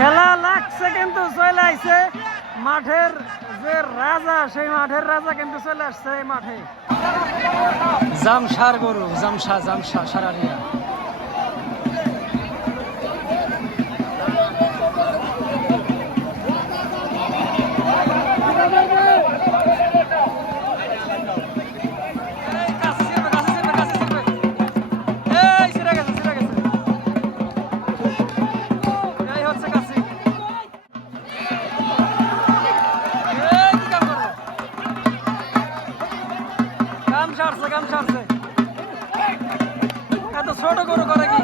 খেলা লাগছে কিন্তু চলে আইছে মাঠের যে রাজা, সেই মাঠের রাজা কিন্তু চলে আসছে এই মাঠে। জামশার গরু, জামশা সারারিয়া। এত ছোট গরু করে কি?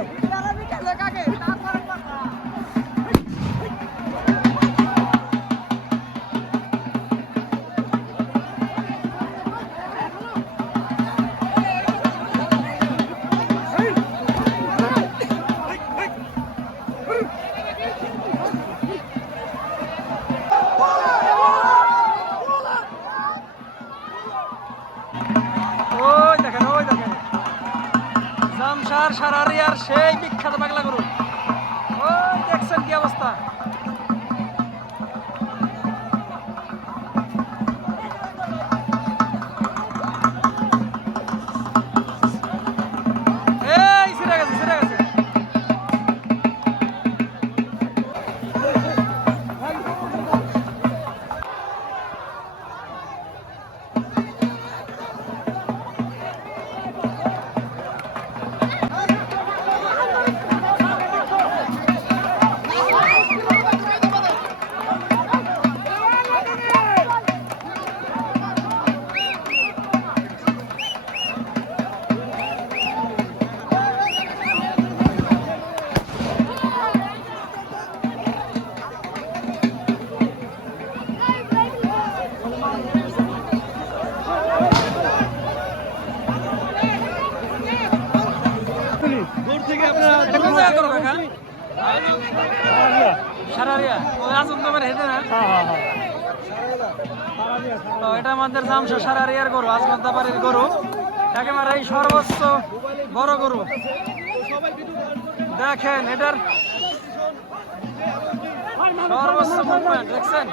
জামশার সারারিয়ার সেই বিখ্যাত পাগলা গরু। ওই দেখছেন কি অবস্থা। এই ছিঁড়ে গেছে। এটা আমাদের জামশা সারারিয়ার গরু, আজমতাবাড়ির গরু, একেবারে এই সর্বোচ্চ বড় গরু। দেখেন এটার সর্বোচ্চ মুভমেন্ট দেখছেন।